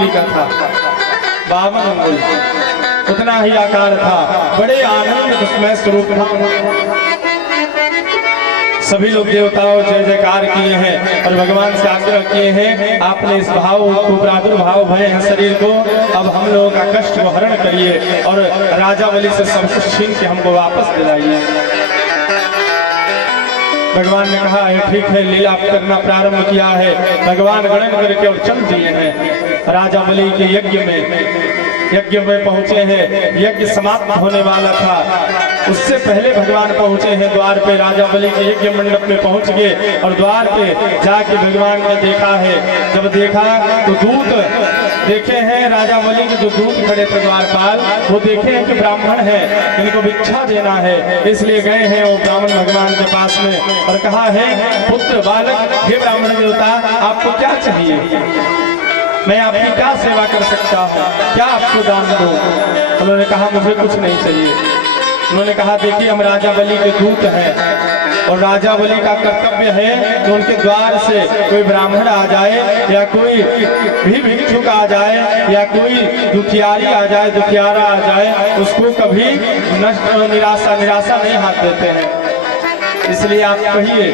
अंगुली का था, 52 अंगुल, उतना ही आकार था, बड़े आनंद उसमें स्वरूप था। सभी लोग देवताओं जय जयकार किए हैं और भगवान से आग्रह किए हैं, आपने इस भाव को प्रादुर्भाव भय है शरीर को, अब हम लोगों का कष्ट को हरण करिए और राजा बलि से सब कुछ छीन के हमको वापस दिलाइए। भगवान ने कहा है ठीक है, लीला करना प्रारंभ किया है। भगवान गणन करके और चल दिए हैं राजा बलि के यज्ञ में पहुंचे हैं। यज्ञ समाप्त होने वाला था, उससे पहले भगवान पहुंचे हैं द्वार पे। राजा बलि के यज्ञ मंडप में पहुंच गए और द्वार पे जाके भगवान ने देखा है। जब देखा तो दूत देखे हैं, राजा बलि के जो दूत खड़े थे द्वारपाल, वो देखे हैं कि ब्राह्मण है, इनको भिक्षा देना है, इसलिए गए हैं वो ब्राह्मण भगवान के पास में और कहा है पुत्र बालक, हे ब्राह्मण देवता, आपको क्या चाहिए, मैं आपकी क्या सेवा कर सकता हूँ, क्या आपको दान दूं? उन्होंने कहा मुझे कुछ नहीं चाहिए। उन्होंने कहा देखिए हम राजा बलि के दूत हैं और राजा बलि का कर्तव्य है कि उनके द्वार से कोई ब्राह्मण आ जाए या कोई भी भिक्षुक आ जाए या कोई दुखियारी आ जाए, दुखियारा आ जाए, उसको कभी नष्ट निराशा नहीं हाथ देते हैं। इसलिए आप कहिए,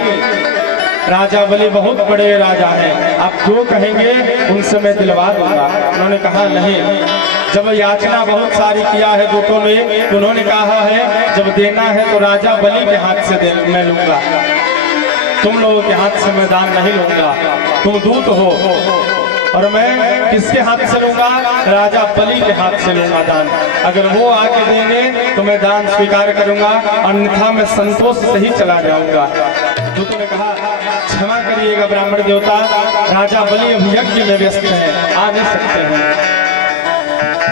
राजा बलि बहुत बड़े राजा हैं, आप जो कहेंगे उनसे मैं दिलवा दूंगा। उन्होंने कहा नहीं, जब याचना बहुत सारी किया है दूतों ने, उन्होंने कहा है जब देना है तो राजा बलि के हाथ से मैं लूंगा, तुम लोगों के हाथ से मैं दान नहीं लूंगा। तुम दूत हो और मैं किसके हाथ से लूंगा, राजा बलि के हाथ से लूंगा दान। अगर वो आके देंगे तो मैं दान स्वीकार करूंगा, अन्यथा मैं संतोष से ही चला जाऊंगा। दूतों ने कहा क्षमा करिएगा ब्राह्मण देवता, राजा बलि अभी यज्ञ में व्यस्त है, आ नहीं सकते हैं,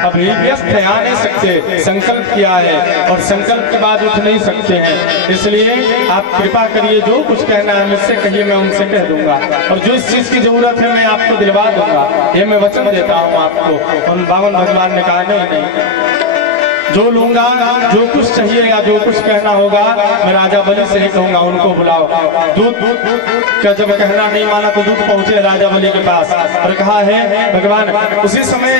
अभी व्यस्त है, आ नहीं सकते, संकल्प किया है और संकल्प के बाद उठ नहीं सकते हैं। इसलिए आप कृपा करिए, जो कुछ कहना है मुझसे कहिए, मैं उनसे कह दूंगा और जो इस चीज की जरूरत है मैं आपको दिलवा दूंगा, ये मैं वचन देता हूँ आपको। और बावन भगवान ने कहा नहीं, जो लूंगा, जो कुछ चाहिए या जो कुछ कहना होगा मैं राजा बलि से ही कहूंगा, उनको बुलाओ। दूत क्या जब कहना नहीं माना तो दूत पहुंचे राजा बलि के पास और कहा है भगवान, उसी समय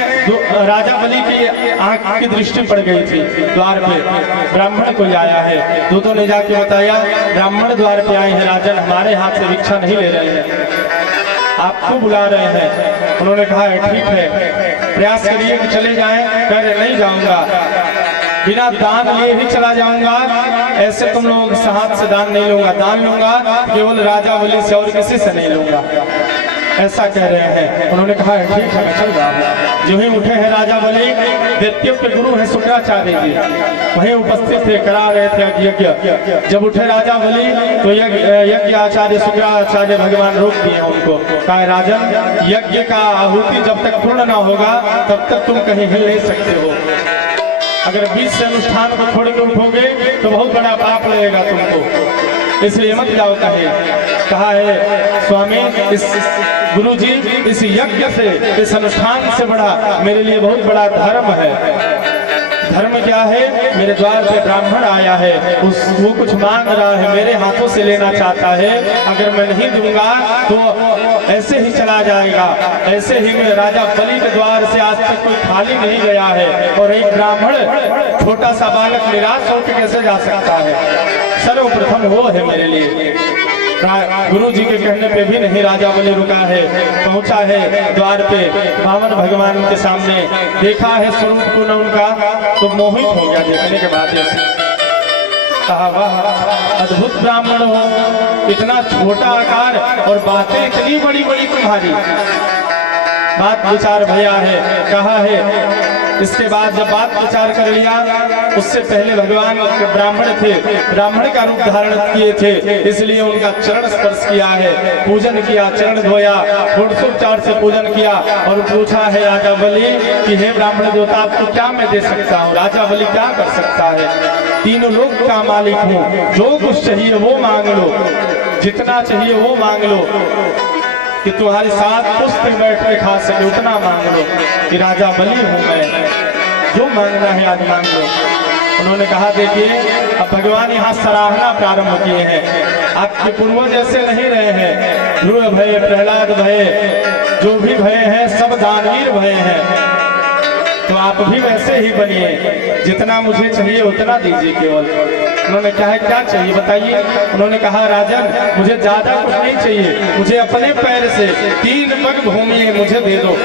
राजा बलि की आंख की दृष्टि पड़ गई थी, द्वार पे ब्राह्मण कोई आया है। दूतों ने जाके बताया ब्राह्मण द्वार पे आए हैं राजन, हमारे हाथ से भिक्षा नहीं ले रहे हैं, आपको बुला रहे हैं। उन्होंने कहा है ठीक है, प्रयास करिए कि चले जाएं। कह रहे नहीं जाऊंगा, बिना दान लिए ही चला जाऊंगा, ऐसे तुम लोगों के हाथ से दान नहीं लूंगा, दान लूंगा केवल राजा बलि से और किसी से नहीं लूंगा, ऐसा कह रहे हैं। उन्होंने कहा है ठीक है मैं चल जाऊंगा। जो ही उठे हैं राजा बलि, दैत्यों के गुरु है शुक्राचार्य जी, वहीं उपस्थित थे, करा रहे थे यज्ञ। जब उठे राजा बलि तो यज्ञ आचार्य शुक्राचार्य भगवान रोक दिए उनको, कहा राजन यज्ञ का आहुति जब तक पूर्ण ना होगा तब तक तुम कहीं हिल नहीं सकते हो, अगर बीच से अनुष्ठान को छोड़ के उठोगे तो बहुत बड़ा पाप लगेगा तुमको, इसलिए मत जाओ। कहा है स्वामी, इस गुरु जी इस यज्ञ से, इस अनुष्ठान से बड़ा मेरे लिए बहुत बड़ा धर्म है। धर्म क्या है, मेरे द्वार पे ब्राह्मण आया है, वो कुछ मांग रहा है, मेरे हाथों से लेना चाहता है, अगर मैं नहीं दूंगा तो ऐसे ही चला जाएगा। ऐसे ही में राजा बलि के द्वार से आज तक कोई खाली नहीं गया है और एक ब्राह्मण छोटा सा बालक निराश होकर कैसे जा सकता है, सर्वप्रथम वो है मेरे लिए। गुरु जी के कहने पे भी नहीं राजा बलि रुका है, पहुंचा है द्वार पे, वामन भगवान के सामने देखा है स्वरूप को न उनका, तो मोहित हो गया देखने के बाद। कहा वाह अद्भुत ब्राह्मण हो, इतना छोटा आकार और बातें इतनी बड़ी बड़ी तुम्हारी, बात विचार भैया है। कहा है इसके बाद जब बात विचार कर लिया, उससे पहले भगवान ब्राह्मण थे, ब्राह्मण का रूप धारण किए थे, इसलिए उनका चरण स्पर्श किया है, पूजन किया, चरण धोया, षोडशोपचार से पूजन किया और पूछा है राजा बलि कि हे ब्राह्मण देवता आपको क्या मैं दे सकता हूँ। राजा बलि क्या कर सकता है, तीनों लोक का मालिक हूँ, जो कुछ चाहिए वो मांग लो, जितना चाहिए वो मांग लो, कि तुम्हारे साथ पुष्प बैठ के खा सके उतना मांग लो, कि राजा बलि हूं मैं, जो मांगना है आज मांग लो। उन्होंने कहा देखिए अब भगवान यहाँ सराहना प्रारंभ किए हैं। आपके पूर्वज ऐसे नहीं रहे हैं, ध्रुव भय, प्रहलाद भय, जो भी भय है सब दानवीर भय हैं, तो आप भी वैसे ही बनिए, जितना मुझे चाहिए उतना दीजिए केवल। उन्होंने कहा क्या चाहिए बताइए। उन्होंने कहा राजन मुझे ज्यादा कुछ नहीं चाहिए, मुझे अपने पैर से 3 पग भूमि मुझे दे दो,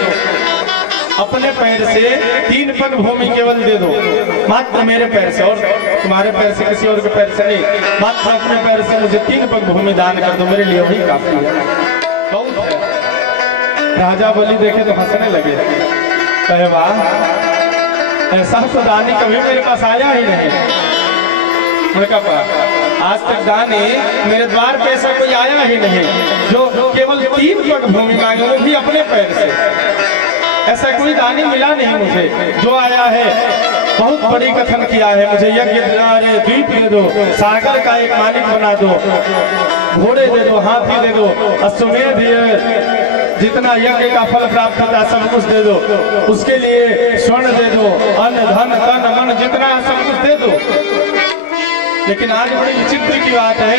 अपने पैर से 3 पग भूमि केवल दे दो, मात्र मेरे पैर से, और तुम्हारे पैर से किसी और के पैर से नहीं, मात्र अपने पैर से मुझे 3 पग भूमि दान कर दो, मेरे लिए वही काफी है, बहुत है। राजा बलि देखे तो हंसने लगे, कहे वाह ऐसा तो दानी कभी मेरे पास आया ही नहीं। उनका आज तक दानी मेरे द्वार पे ऐसा कोई आया ही नहीं जो केवल 3 पग भूमि मांगे, वो भी अपने पैर से। ऐसा कोई दानी मिला नहीं मुझे, जो आया है बहुत बड़ी कथन किया है, मुझे यज्ञ द्वीप दे दो, सागर का एक मालिक बना दो, घोड़े दे दो, हाथी दे दो, अश्वमेध जितना यज्ञ का फल प्राप्त होता है सब कुछ दे दो, उसके लिए स्वर्ण दे दो, अन्न धन तन मन जितना सब कुछ दे दो। लेकिन आज बड़ी विचित्र की बात है,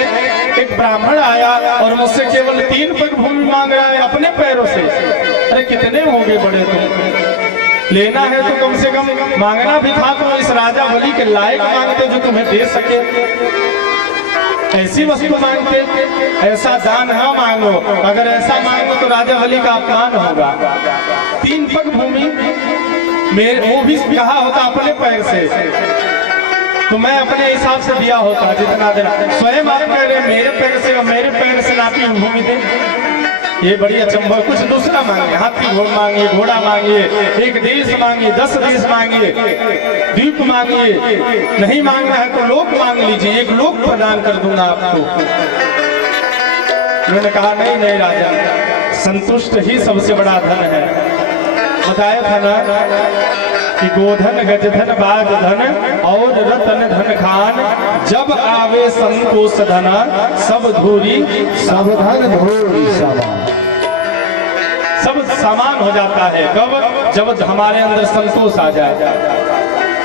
एक ब्राह्मण आया और मुझसे केवल 3 पग भूमि मांग रहा है अपने पैरों से। अरे कितने होंगे बड़े तुम, लेना है तो कम से कम मांगना भी था तो इस राजा बलि के लायक मांगते जो तुम्हें दे सके, ऐसी वस्तु मांगते, ऐसा दान ना मांगो, अगर ऐसा मांगो तो राजा बलि का अपमान होगा। 3 पग भूमि मेरे, वो भी कहा होता अपने पैर से, तो मैं अपने हिसाब से दिया होता जितना देना। स्वयं आप कह रहे मेरे पैर से और मेरे पैर से नापी भूमि दे, ये बड़ी अचंभा। कुछ दूसरा मांगे, हाथी घोड़ मांगिए, घोड़ा मांगिए, एक देश मांगिए, 10 देश मांगिए, द्वीप मांगिए, नहीं मांगना है तो लोक मांग लीजिए, एक लोक प्रदान कर दूंगा आपको। मैंने कहा नहीं नहीं राजा, संतुष्ट ही सबसे बड़ा धन है। बताया था ना कि गोधन गजधन बाज धन और रतन धन खान, जब आवे संतोष धन सब धूरी, सब धन धूरी सब समान हो जाता है। कब? जब हमारे अंदर संतोष आ जाए।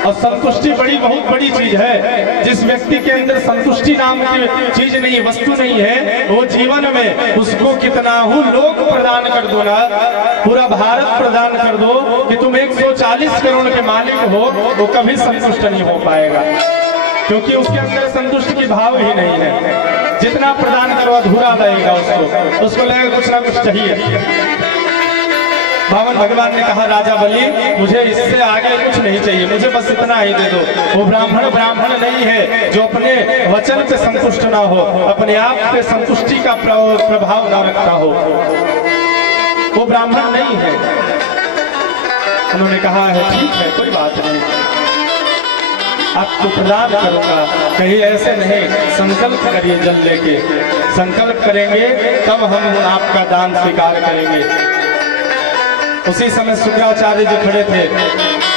और संतुष्टि बड़ी बहुत बड़ी चीज है। जिस व्यक्ति के अंदर संतुष्टि नाम की चीज नहीं, वस्तु नहीं है, वो जीवन में उसको कितना ही लोक प्रदान कर दो ना, पूरा भारत प्रदान कर दो कि तुम 140 करोड़ के मालिक हो, वो कभी संतुष्ट नहीं हो पाएगा, क्योंकि उसके अंदर संतुष्टि की भाव ही नहीं है। जितना प्रदान करो अधूरा रहेगा, उसको लगेगा कुछ ना कुछ चाहिए। बावन भगवान ने कहा राजा बलि मुझे इससे आगे कुछ नहीं चाहिए, मुझे बस इतना ही दे दो। वो ब्राह्मण नहीं है जो अपने वचन पे संतुष्ट ना हो, अपने आप पे संतुष्टि का प्रभाव ना रखता हो, वो ब्राह्मण नहीं है। उन्होंने कहा है ठीक है कोई बात नहीं, आपको प्रदान करूंगा। कहीं ऐसे नहीं, संकल्प करिए जल लेके, संकल्प करेंगे तब हम आपका दान स्वीकार करेंगे। उसी समय शुक्राचार्य जी खड़े थे,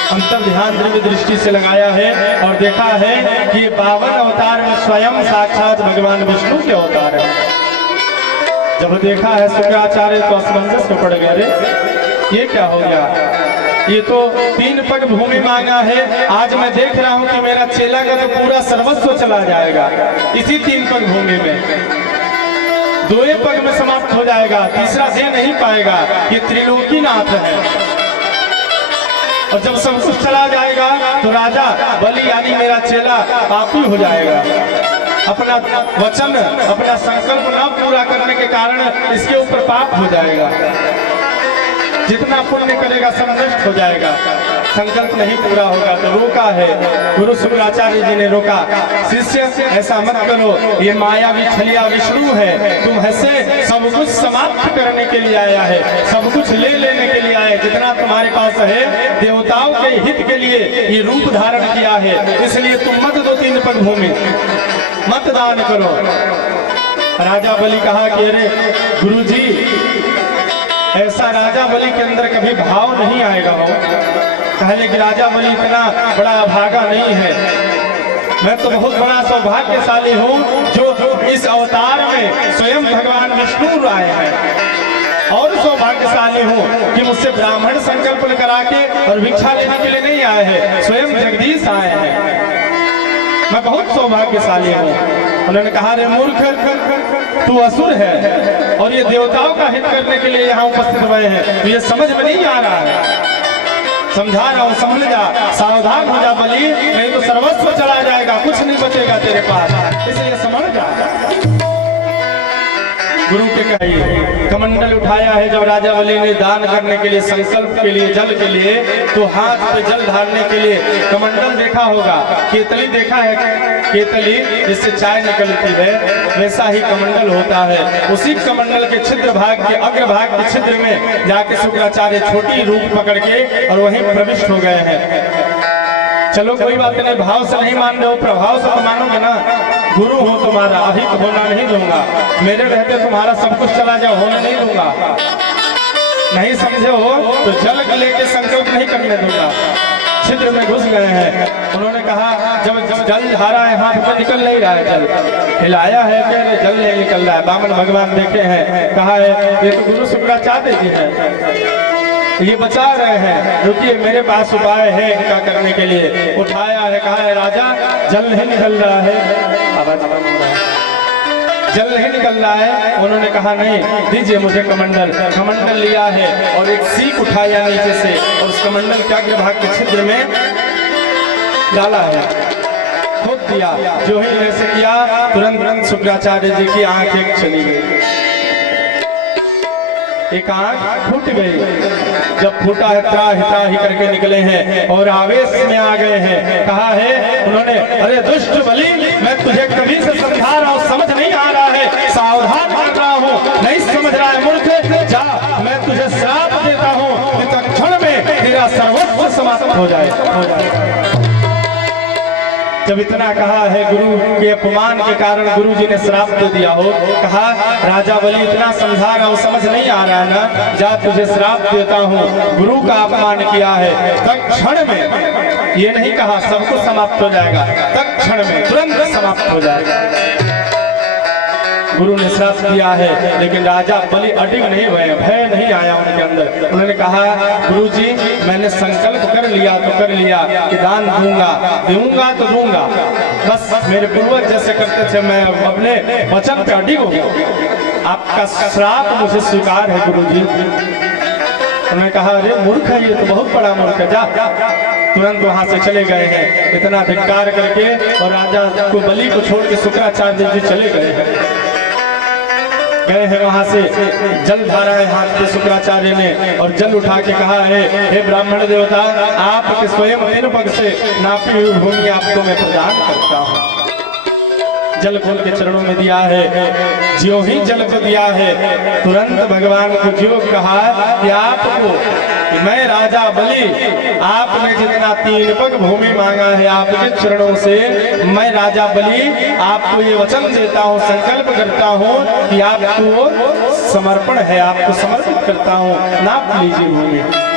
अंतर ध्यान दिव्य दृष्टि से लगाया है और देखा है कि 52 अवतार में स्वयं साक्षात भगवान विष्णु के अवतार है। जब देखा है शुक्राचार्य तो असमंजस में पड़ गए, ये क्या हो गया, ये तो 3 पग भूमि मांगा है, आज मैं देख रहा हूं कि मेरा चेला का तो पूरा सर्वस्व चला जाएगा इसी 3 पग भूमि में, 2 पग में समाप्त हो जाएगा, तीसरा दे नहीं पाएगा। ये त्रिलोकी नाथ है, और जब सब कुछ चला जाएगा तो राजा बलि यानी मेरा चेला पापी हो जाएगा। अपना वचन, अपना संकल्प न पूरा करने के कारण इसके ऊपर पाप हो जाएगा, जितना पुण्य करेगा सब नष्ट हो जाएगा। संकल्प नहीं पूरा होगा तो रोका है, गुरु शुक्राचार्य जी ने रोका, शिष्य ऐसा मत करो, ये मायावी छलिया विष्णु है, तुम ऐसे सब कुछ समाप्त करने के लिए आया है, सब कुछ ले लेने के लिए आया है, जितना तुम्हारे पास है देवताओं के हित के लिए ये रूप धारण किया है, इसलिए तुम मत दो 3 पग भूमि, मत दान करो। राजा बलि कहा कि अरे गुरुजी, ऐसा राजा बलि के अंदर कभी भाव नहीं आएगा हो, कहने कि राजा बलि इतना बड़ा भागा नहीं है, मैं तो बहुत बड़ा सौभाग्यशाली हूँ जो इस अवतार में स्वयं भगवान विष्णु आए हैं, और सौभाग्यशाली हूँ कि मुझसे ब्राह्मण संकल्प करा के और भिक्षा लेने के लिए नहीं आए हैं, स्वयं जगदीश आए हैं। मैं बहुत सौभाग्यशाली हूँ। उन्होंने कहा, रे मूर्ख, तू असुर है और ये देवताओं का हित करने के लिए यहाँ उपस्थित हुए हैं, तो ये समझ में नहीं आ रहा है। समझा रहा हूँ, समझ जा, सावधान हो जा बलि, नहीं तो सर्वस्व चला जाएगा, कुछ नहीं बचेगा तेरे पास, इसलिए समझ जा। गुरु के कहिए कमंडल उठाया है जब राजा बलि ने दान करने के लिए, संकल्प के लिए, जल के लिए, तो हाथ पे जल ढालने के लिए कमंडल देखा होगा, केतली देखा है, केतली जिससे चाय निकलती है, वैसा ही कमंडल होता है। उसी कमंडल के छिद्र भाग के, अग्र भाग के छिद्र में जाके शुक्राचार्य छोटी रूप पकड़ के और वहीं प्रविष्ट हो गए हैं। चलो कोई बात नहीं, भाव से नहीं मान रहे हो, प्रभाव से तो मानोगे ना। गुरु हो तुम्हारा, अहित होना नहीं दूंगा, मेरे रहते तुम्हारा सब कुछ चला जाए, होने नहीं दूंगा। नहीं समझे हो तो जल के लेके संकल्प नहीं करने दूंगा। छिद्र में घुस गए हैं। उन्होंने कहा, जब जल धारा है हाथ पे निकल नहीं रहा है, जल हिलाया है, कह रहे जल नहीं निकल रहा है। बामन भगवान देखे हैं, कहा है ये तो गुरु शुक्राचार्य जी है, ये बचा रहे हैं, रुकिए मेरे पास उपाय है इनका करने के लिए। उठाया है, कहा है राजा जल नहीं निकल रहा है, जल नहीं निकल रहा है। उन्होंने कहा नहीं, दीजिए मुझे कमंडल। कमंडल लिया है और एक सीख उठाया नीचे से और उस कमंडल के अग्र भाग के छिद्र में डाला है, खोद दिया। जो ही ऐसे किया तुरंत शुक्राचार्य जी की आंख एक चली गई, एक आंख फूट गई। जब फूटा है त्राही करके निकले हैं और आवेश में आ गए हैं। कहा है उन्होंने, अरे दुष्ट बलि, मैं तुझे कभी से समझा रहा हूँ, समझ नहीं आ रहा है, सावधान कर रहा हूँ, नहीं समझ रहा है मूर्ख, जा मैं तुझे श्राप देता हूँ, तत्क्षण में तेरा सर्वस्व समाप्त हो जाए। जब इतना कहा है, गुरु के अपमान के कारण गुरु जी ने श्राप दे दिया हो। कहा राजा बलि इतना समझा रहा हूँ, समझ नहीं आ रहा है ना, जा तुझे श्राप देता हूँ, गुरु का अपमान किया है। तत्क्षण में, ये नहीं कहा सब कुछ समाप्त हो जाएगा, तत्क्षण में तुरंत समाप्त हो जाएगा। गुरु ने श्राप दिया है, लेकिन राजा बलि अडिग नहीं हुए, भय नहीं आया उनके अंदर। उन्होंने कहा, गुरु जी मैंने संकल्प कर लिया तो कर लिया कि दान दूंगा, दूंगा तो दूंगा, बस मेरे पूर्वज जैसे करते थे मैं अपने वचन पे अडिग हो गया। आपका श्राप मुझे स्वीकार है गुरु जी। उन्होंने कहा, अरे मूर्ख है ये तो, बहुत बड़ा मूर्ख है, जा। तुरंत वहां से चले गए हैं इतना धिक्कार करके, और राजा को बलि को छोड़ के शुक्राचार्य जी चले गए हैं। गए हैं वहां से जल धारा है हाथ पे शुक्राचार्य ने, और जल उठा के कहा है, हे ब्राह्मण देवता, आपके स्वयं तीन पग से नापी हुई भूमि आपको मैं प्रदान करता हूँ। जल खोल के चरणों में दिया है। ज्यों ही जल को दिया है, तुरंत भगवान को ज्यों कहा कि आपको, कि मैं राजा बलि, आपने जितना 3 पग भूमि मांगा है आपके चरणों से, मैं राजा बलि आपको ये वचन देता हूँ, संकल्प करता हूँ कि आपको समर्पण है, आपको समर्पित करता हूँ, नाप लीजिए भूमि।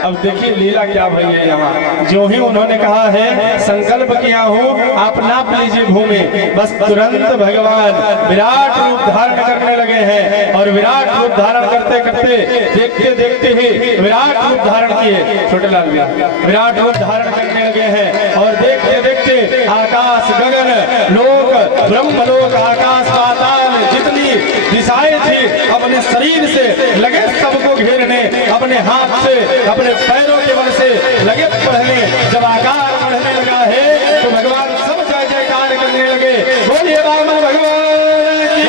अब देखिए लीला क्या भई है यहाँ। जो ही उन्होंने कहा है संकल्प किया हूँ, आप नाप लीजिए भूमि, बस तुरंत भगवान विराट रूप धारण करने लगे हैं। और विराट रूप धारण करते करते, देखते देखते ही विराट रूप धारण किए। छोटे लाल भैया, विराट रूप धारण करने लगे हैं और देखते देखते आकाश गगन लोक ब्रह्मलोक आकाश पाताल जितनी दिशाएं थी अपने शरीर से लगे सबको घेरने, अपने हाथ से अपने पैरों के बल से लगे बढ़ने। जब आकार बढ़ने लगा है तो भगवान सब जय जयकार करने लगे, बोलिए वामन भगवान की।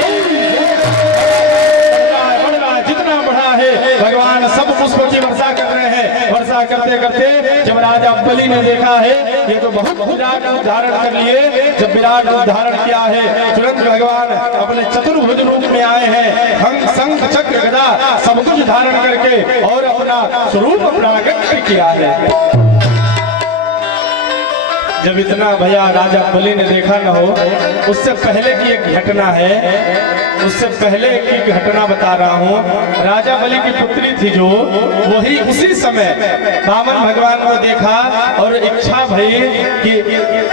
बढ़ रहा है, जितना बढ़ा है भगवान सब पुष्प की वर्षा कर रहे हैं। वर्षा करते करते जब राजा बलि ने देखा है ये तो बहुत विराट रूप धारण कर लिए, जब विराट रूप धारण किया है तुरंत भगवान अपने चतुर्भुज रूप में आए हैं। हंस शंख चक्र गदा सब कुछ धारण करके और अपना स्वरूप प्रकट किया है। जब इतना भैया राजा बलि ने देखा न हो, उससे पहले की एक घटना है, उससे पहले की घटना बता रहा हूँ। राजा बलि की पुत्री थी जो, वही उसी समय वामन भगवान को देखा और इच्छा भई कि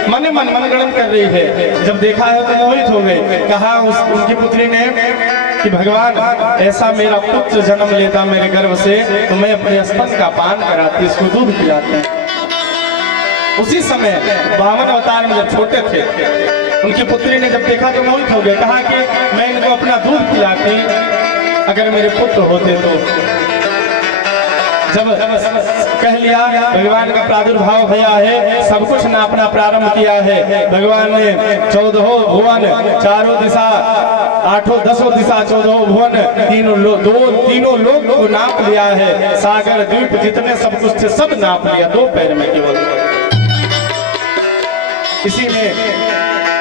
मन मन मनगणन कर रही है। जब देखा है तो मोहित हो गई। कहा उनकी पुत्री ने कि भगवान ऐसा मेरा पुत्र जन्म लेता मेरे गर्भ से तो मैं अपने स्तन का पान कराती, इसको दूध पिलाती। उसी समय वामन अवतार में जब छोटे थे, उनकी पुत्री ने जब देखा तो मोहित हो गए। कहा कि मैं इनको अपना दूध पिलाती अगर मेरे पुत्र होते तो। जब कह लिया भगवान का प्रादुर्भाव भया है, सब कुछ नापना प्रारंभ किया है। भगवान ने 14 भुवन, चारों दिशा, 8 10 दिशा, 14 भुवन, तीनों लोग को नाप लिया है। सागर द्वीप जितने सब कुछ थे सब नाप लिया, 2 पैर में केवल। इसी में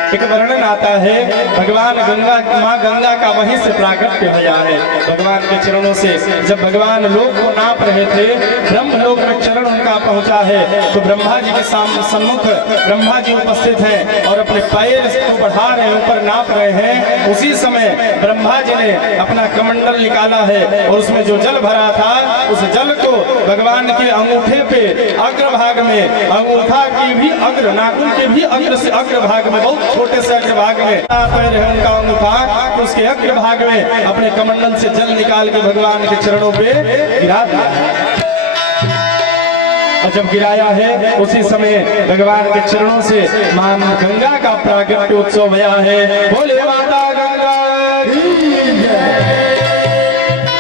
एक वर्णन आता है, भगवान माँ गंगा का वहीं से प्राकट्य भया है। भगवान के चरणों से जब भगवान लोक को नाप रहे थे, ब्रह्म लोक में चरण उनका पहुंचा है, तो ब्रह्मा जी के सम्मुख ब्रह्मा जी उपस्थित हैं और अपने पैर को बढ़ा रहे हैं, ऊपर नाप रहे हैं। उसी समय ब्रह्मा जी ने अपना कमंडल निकाला है और उसमें जो जल भरा था, उस जल को भगवान के अंगूठे पे अग्रभाग में, अंगूठा की भी अग्र, नाखून के भी अग्र से अग्रभाग में, बहुत छोटे से अग्रभाग में पैर है उनका अंगूठा, तो उसके अग्रभाग में अपने कमंडल से जल निकाल के भगवान के चरणों पे गिरा दिया है। और जब गिराया है उसी समय भगवान के चरणों से मां गंगा का प्राकट्य उत्सव भया है। बोले माता गंगा की जय।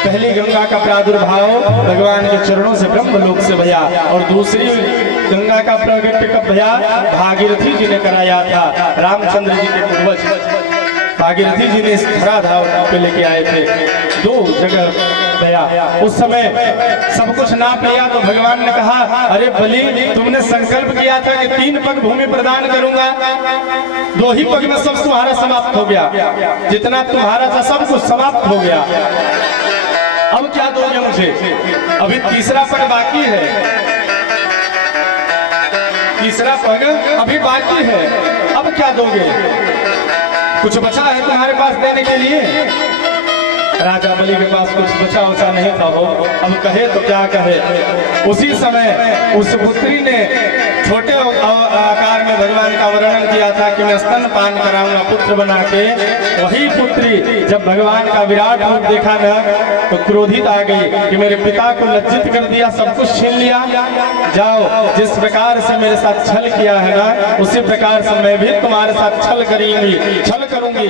पहली गंगा का प्रादुर्भाव भगवान के चरणों से ब्रह्मलोक से भया, और दूसरी गंगा का प्राकट्य कब भया? भागीरथी जी ने कराया था। रामचंद्र जी के पूर्वज भागीरथी जी ने इस धराधार पे लेके आए थे। 2 जगह भया। उस समय सब कुछ नाप लिया तो भगवान ने कहा, अरे बलि, तुमने संकल्प किया था कि 3 पग भूमि प्रदान करूंगा, 2 ही पग में सब तुम्हारा समाप्त हो गया, जितना तुम्हारा था सब कुछ समाप्त हो गया। अब क्या दोगे मुझे? अभी तीसरा पग बाकी है, तीसरा पग अभी बाकी है, अब क्या दोगे? कुछ बचा है तुम्हारे पास देने के लिए? राजा बलि के पास कुछ बचा उचा नहीं था हो, अब कहे तो क्या कहे। उसी समय उस पुत्री ने छोटे आकार में भगवान का वर्णन किया था कि मैं स्तन पान कराऊंगा पुत्र बना के। वही पुत्री जब भगवान का विराट रूप देखा न, तो क्रोधित आ गई कि मेरे पिता को लज्जित कर दिया, सब कुछ छीन लिया। जाओ, जिस प्रकार से मेरे साथ छल किया है ना, उसी प्रकार से मैं भी तुम्हारे साथ छल करूंगी।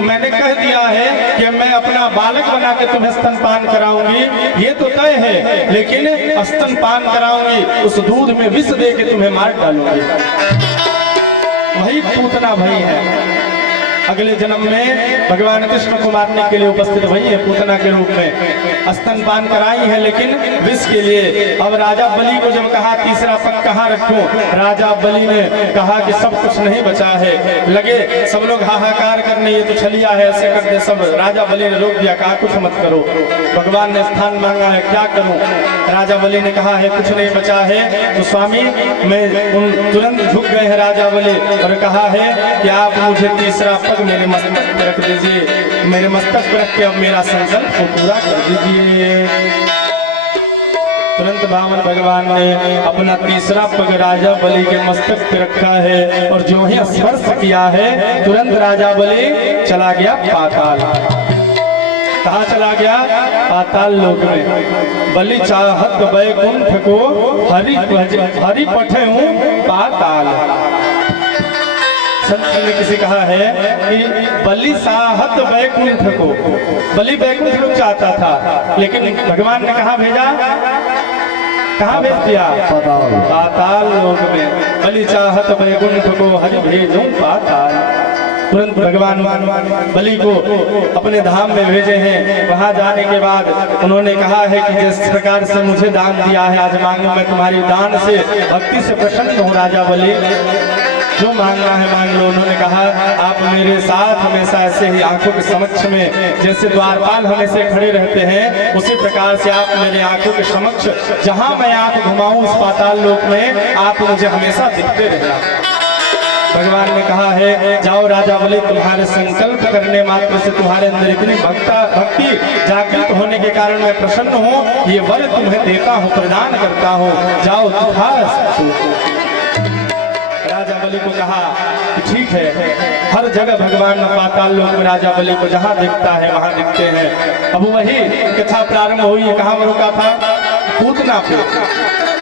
मैंने कह दिया है कि मैं अपना बालक बना के तुम्हें स्तनपान कराऊंगी, ये तो तय है, लेकिन स्तनपान कराऊंगी, उस दूध में विष दे के तुम्हें मार डालूंगी। वही पूतना भाई है। अगले जन्म में भगवान कृष्ण को मारने के लिए उपस्थित वही है, पूतना के रूप में स्तनपान कराई है, लेकिन विष के लिए। अब राजा बलि को जब कहा तीसरा पग कहाँ रखूं, राजा बलि ने कहा कि सब कुछ नहीं बचा है। लगे सब लोग हाहाकार करने, ये तो छलिया है, ऐसे करते सब। राजा बलि ने रोक दिया, कहा कुछ मत करो, भगवान ने स्थान मांगा है, क्या करूं? राजा बलि ने कहा है कुछ नहीं बचा है, तो स्वामी मैं तुरंत झुक गए हैं राजा बलि और कहा है कि आप मुझे तीसरा पग मेरे मस्तक पर रख दीजिए, मेरे मस्तक पर रख के अब मेरा संकल्प को पूरा कर दीजिए। तुरंत वामन भगवान ने अपना तीसरा पग राजा बलि के मस्तक पे रखा है, और जो ही स्पर्श किया है तुरंत राजा बलि चला गया पाताल। कहाँ चला गया? पाताल लोक में। बलि चाहत वैकुंठ को हरि पठे हूँ पाताल। संत ने किसी कहा है कि बलि साहत वैकुंठ को, बलि वैकुंठ लोग चाहता था, लेकिन भगवान ने कहा भेजा, कहाँ भेज दिया? पाताल लोक में। बलि चाहत वैकुंठ को हरि भेजूं पाताल। तुरंत भगवान बलि को अपने धाम में भेजे हैं। वहां जाने के बाद उन्होंने कहा है कि जिस प्रकार से मुझे दान दिया है, आज मांगू मैं तुम्हारी दान से, भक्ति से प्रसन्न हूँ राजा बलि, जो मांगना है मांग लो। उन्होंने कहा आप मेरे साथ हमेशा ऐसे ही आंखों के समक्ष में, जैसे द्वारपाल हमेशा खड़े रहते हैं, उसी प्रकार से आप मेरे आंखों के समक्ष जहां मैं आंख घुमाऊं उस पाताल लोक में आप मुझे हमेशा दिखते रहना। भगवान ने कहा है जाओ राजा बलि, तुम्हारे संकल्प करने मात्र से तुम्हारे अंदर इतनी भक्ति जागृत होने के कारण मैं प्रसन्न हूँ, ये वर तुम्हें देता हूँ, प्रदान करता हूँ, जाओ राजा बलि को कहा कि ठीक है। हर जगह भगवान पाताल लोक में राजा बलि को जहाँ दिखता है वहाँ दिखते हैं। अब वही कथा प्रारंभ हुई, कहाँ रुका था? पूतना पे।